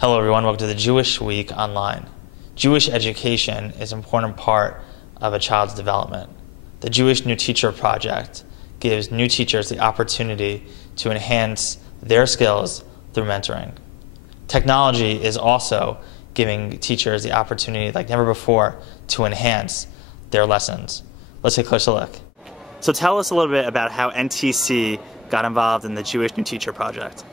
Hello everyone, welcome to the Jewish Week Online. Jewish education is an important part of a child's development. The Jewish New Teacher Project gives new teachers the opportunity to enhance their skills through mentoring. Technology is also giving teachers the opportunity, like never before, to enhance their lessons. Let's take a closer look. So tell us a little bit about how NTC got involved in the Jewish New Teacher Project.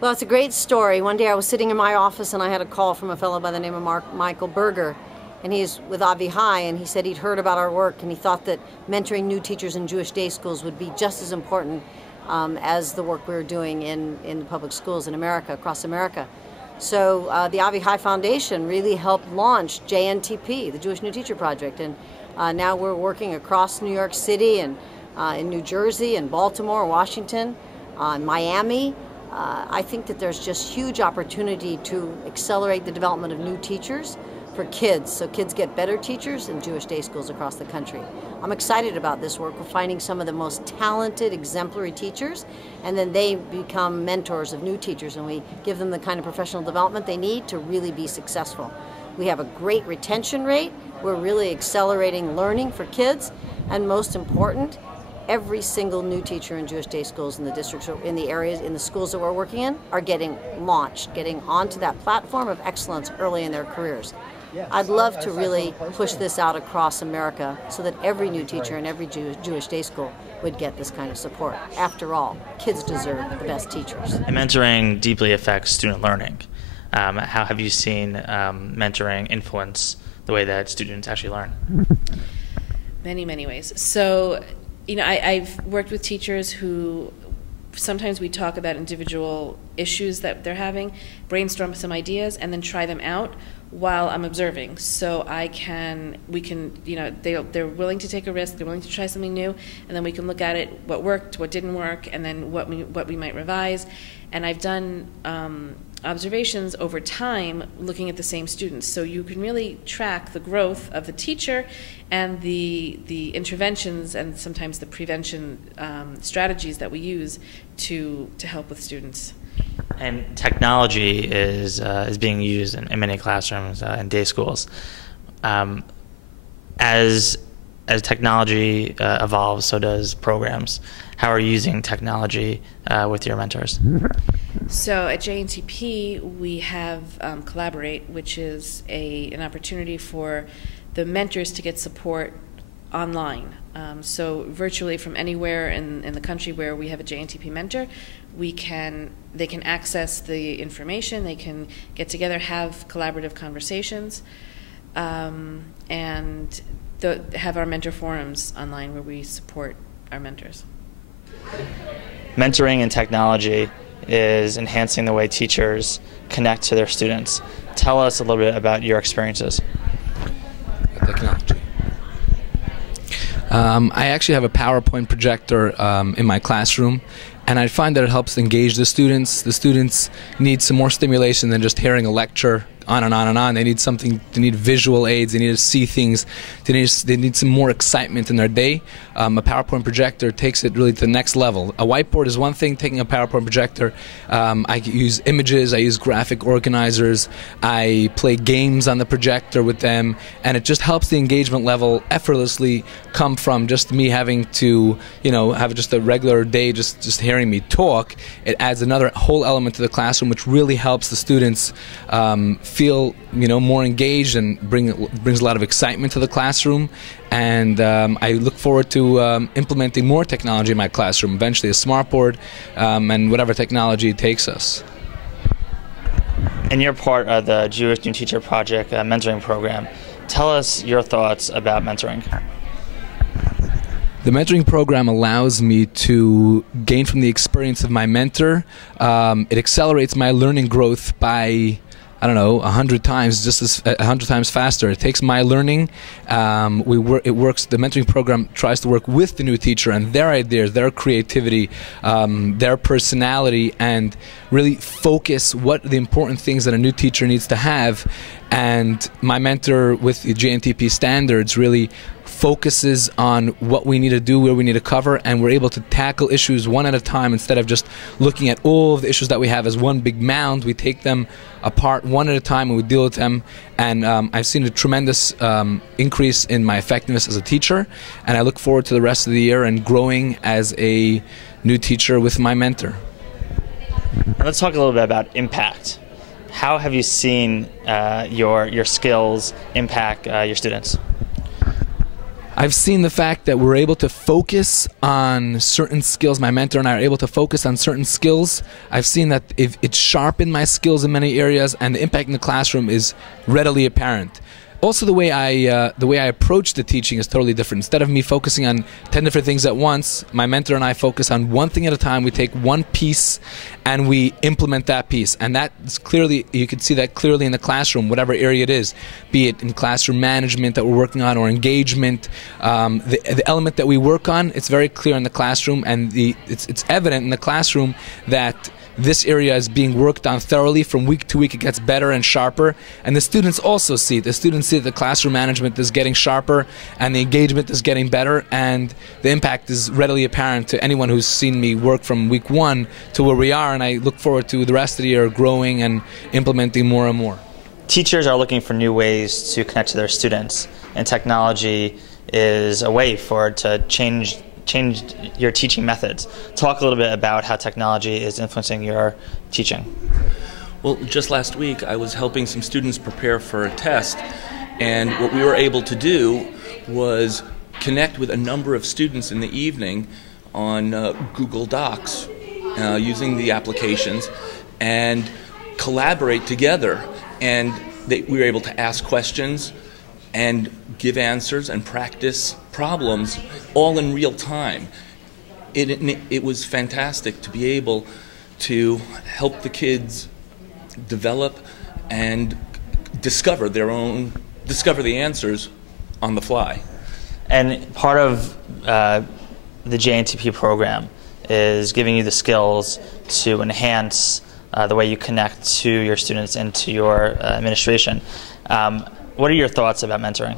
Well, it's a great story. One day I was sitting in my office and I had a call from a fellow by the name of Michael Berger, and he's with Avihai, and he said he'd heard about our work and he thought that mentoring new teachers in Jewish day schools would be just as important as the work we were doing in the public schools in America, across America. So the Avihai Foundation really helped launch JNTP, the Jewish New Teacher Project, and now we're working across New York City and in New Jersey and Baltimore, Washington, Miami. I think that there's just huge opportunity to accelerate the development of new teachers for kids, so kids get better teachers in Jewish day schools across the country. I'm excited about this work. We're finding some of the most talented, exemplary teachers, and then they become mentors of new teachers, and we give them the kind of professional development they need to really be successful. We have a great retention rate. We're really accelerating learning for kids, and most important, every single new teacher in Jewish day schools in the districts, in the areas, in the schools that we're working in, are getting launched, getting onto that platform of excellence early in their careers. I'd love to really push this out across America so that every new teacher in every Jewish day school would get this kind of support. After all, kids deserve the best teachers. And mentoring deeply affects student learning. How have you seen mentoring influence the way that students actually learn? Many ways. So, I've worked with teachers who sometimes we talk about individual issues that they're having, brainstorm some ideas, and then try them out while I'm observing. So they're willing to take a risk, they're willing to try something new, and then we can look at it, what worked, what didn't work, and then what we might revise. And I've done observations over time looking at the same students, so you can really track the growth of the teacher and the interventions and sometimes the prevention strategies that we use to help with students. And technology is being used in many classrooms in day schools. As technology evolves, so does programs. How are you using technology with your mentors? So at JNTP, we have Collaborate, which is an opportunity for the mentors to get support online. So virtually from anywhere in the country where we have a JNTP mentor, they can access the information, they can get together, have collaborative conversations, and have our mentor forums online where we support our mentors. Mentoring and technology is enhancing the way teachers connect to their students. Tell us a little bit about your experiences. Technology. I actually have a PowerPoint projector in my classroom, and I find that it helps engage the students. The students need some more stimulation than just hearing a lecture on and on and on. They need something, they need visual aids, they need to see things, they need some more excitement in their day. A PowerPoint projector takes it really to the next level. A whiteboard is one thing, taking a PowerPoint projector, I use images, I use graphic organizers, I play games on the projector with them, and it just helps the engagement level effortlessly come from just me having to, have just a regular day just hearing me talk. It adds another whole element to the classroom which really helps the students feel more engaged and brings a lot of excitement to the classroom. And I look forward to implementing more technology in my classroom, eventually a smartboard and whatever technology takes us. And you're part of the Jewish New Teacher Project mentoring program. Tell us your thoughts about mentoring. The mentoring program allows me to gain from the experience of my mentor. It accelerates my learning growth by 100 times, just as 100 times faster. It takes my learning. It works. The mentoring program tries to work with the new teacher and their ideas, their creativity, their personality, and really focus what the important things that a new teacher needs to have. And my mentor with the JNTP standards really focuses on what we need to do, where we need to cover, and we're able to tackle issues one at a time instead of just looking at all of the issues that we have as one big mound. We take them apart one at a time and we deal with them. And I've seen a tremendous increase in my effectiveness as a teacher, and I look forward to the rest of the year and growing as a new teacher with my mentor. Let's talk a little bit about impact. How have you seen your skills impact your students? I've seen the fact that we're able to focus on certain skills. My mentor and I are able to focus on certain skills. I've seen that it sharpened my skills in many areas, and the impact in the classroom is readily apparent. Also, the way I approach the teaching is totally different. Instead of me focusing on 10 different things at once, my mentor and I focus on one thing at a time. We take one piece and we implement that piece. And that is clearly, you can see that clearly in the classroom, whatever area it is, be it in classroom management that we're working on or engagement. The element that we work on, it's very clear in the classroom, and it's evident in the classroom that this area is being worked on thoroughly. From week to week it gets better and sharper, and the students also see it. The students see that the classroom management is getting sharper and the engagement is getting better, and the impact is readily apparent to anyone who's seen me work from week 1 to where we are, and I look forward to the rest of the year growing and implementing more and more. Teachers are looking for new ways to connect to their students, and technology is a way to change your teaching methods. Talk a little bit about how technology is influencing your teaching. Well, just last week I was helping some students prepare for a test, and what we were able to do was connect with a number of students in the evening on Google Docs using the applications and collaborate together, and we were able to ask questions and give answers and practice problems all in real time. It was fantastic to be able to help the kids develop and discover the answers on the fly. And part of the JNTP program is giving you the skills to enhance the way you connect to your students and to your administration. What are your thoughts about mentoring?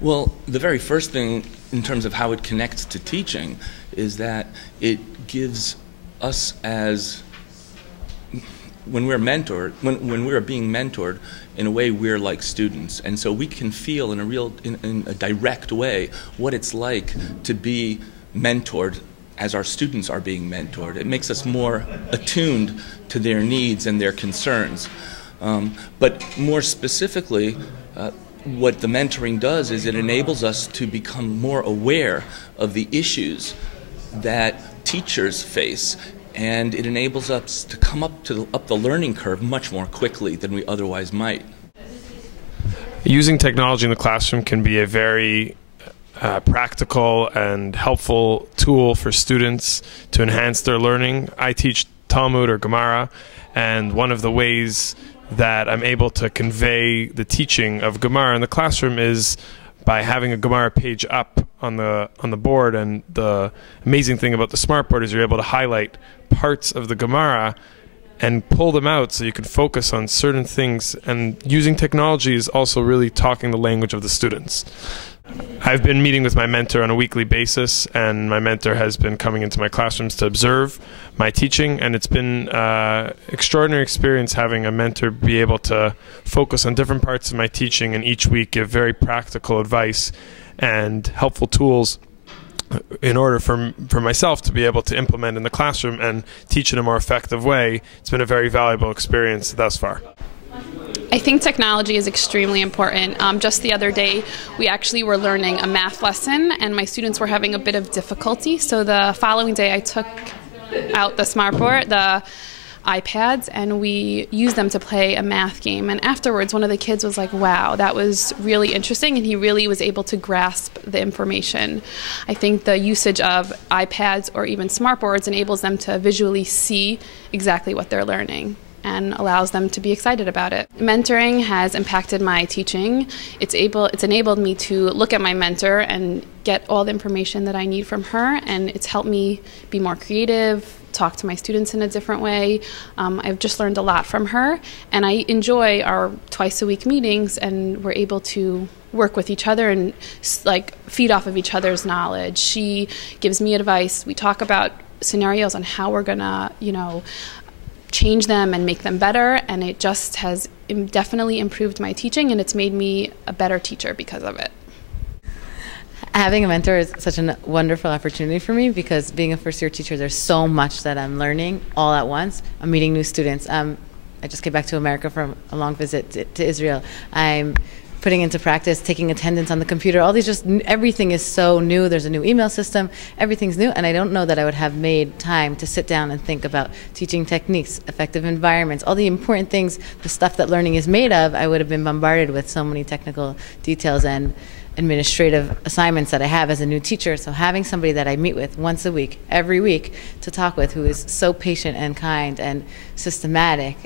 Well, the very first thing in terms of how it connects to teaching is that it gives us, as when we're mentored, when we're being mentored, in a way we're like students, and so we can feel in a direct way what it's like to be mentored as our students are being mentored. It makes us more attuned to their needs and their concerns. But more specifically, what the mentoring does is it enables us to become more aware of the issues that teachers face, and it enables us to come up the learning curve much more quickly than we otherwise might. Using technology in the classroom can be a very practical and helpful tool for students to enhance their learning. I teach Talmud or Gemara, and one of the ways that I'm able to convey the teaching of Gemara in the classroom is by having a Gemara page up on the board. And the amazing thing about the smartboard is you're able to highlight parts of the Gemara and pull them out so you can focus on certain things. And using technology is also really talking the language of the students. I've been meeting with my mentor on a weekly basis, and my mentor has been coming into my classrooms to observe my teaching, and it's been extraordinary experience having a mentor be able to focus on different parts of my teaching and each week give very practical advice and helpful tools in order for myself to be able to implement in the classroom and teach in a more effective way. It's been a very valuable experience thus far. I think technology is extremely important. Just the other day, we actually were learning a math lesson, and my students were having a bit of difficulty. So the following day, I took out the smartboard, the iPads, and we used them to play a math game. And afterwards, one of the kids was like, wow, that was really interesting, and he really was able to grasp the information. I think the usage of iPads or even smartboards enables them to visually see exactly what they're learning and allows them to be excited about it. Mentoring has impacted my teaching. It's enabled me to look at my mentor and get all the information that I need from her, and it's helped me be more creative, talk to my students in a different way. I've just learned a lot from her, and I enjoy our twice-a-week meetings, and we're able to work with each other and like feed off of each other's knowledge. She gives me advice. We talk about scenarios on how we're gonna, change them and make them better, and it just has definitely improved my teaching, and it's made me a better teacher because of it. Having a mentor is such a wonderful opportunity for me because being a first-year teacher, there's so much that I'm learning all at once. I'm meeting new students. I just came back to America from a long visit to Israel. I'm putting into practice, taking attendance on the computer. All these everything is so new. There's a new email system. Everything's new, and I don't know that I would have made time to sit down and think about teaching techniques, effective environments, all the important things, the stuff that learning is made of. I would have been bombarded with so many technical details and administrative assignments that I have as a new teacher. So having somebody that I meet with once a week, every week, to talk with, who is so patient and kind and systematic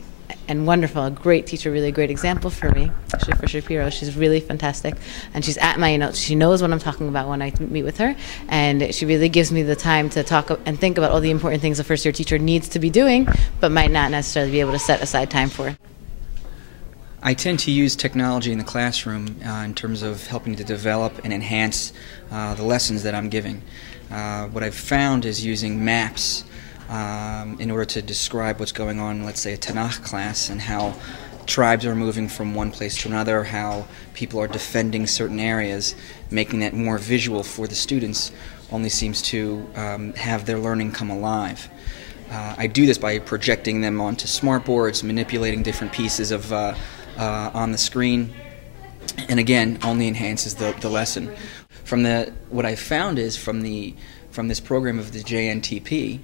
and wonderful, a great teacher, really great example for me, actually for Shapiro. She's really fantastic, and she's at my notes. She knows what I'm talking about when I meet with her, and she really gives me the time to talk and think about all the important things a first-year teacher needs to be doing, but might not necessarily be able to set aside time for. I tend to use technology in the classroom in terms of helping to develop and enhance the lessons that I'm giving. What I've found is using maps in order to describe what's going on, let's say a Tanakh class, and how tribes are moving from one place to another, how people are defending certain areas, making that more visual for the students only seems to have their learning come alive. I do this by projecting them onto smartboards, manipulating different pieces of on the screen, and again, only enhances the lesson. What I found is from this program of the JNTP,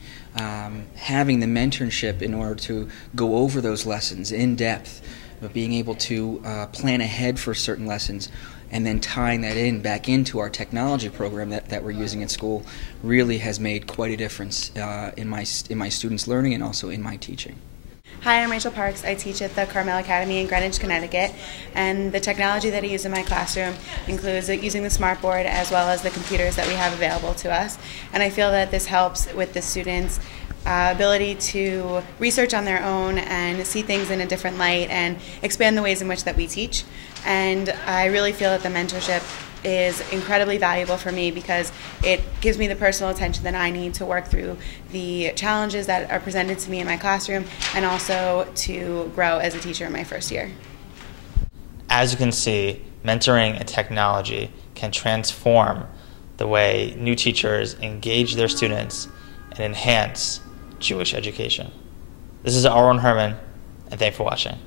having the mentorship in order to go over those lessons in depth, but being able to plan ahead for certain lessons, and then tying that back into our technology program that we're using at school, really has made quite a difference in my students' learning and also in my teaching. Hi, I'm Rachel Parks. I teach at the Carmel Academy in Greenwich, Connecticut, and the technology that I use in my classroom includes using the smartboard as well as the computers that we have available to us. And I feel that this helps with the students' ability to research on their own and see things in a different light and expand the ways in which that we teach. And I really feel that the mentorship is incredibly valuable for me because it gives me the personal attention that I need to work through the challenges that are presented to me in my classroom and also to grow as a teacher in my first year. As you can see, mentoring and technology can transform the way new teachers engage their students and enhance Jewish education. This is Aaron Herman, and thanks for watching.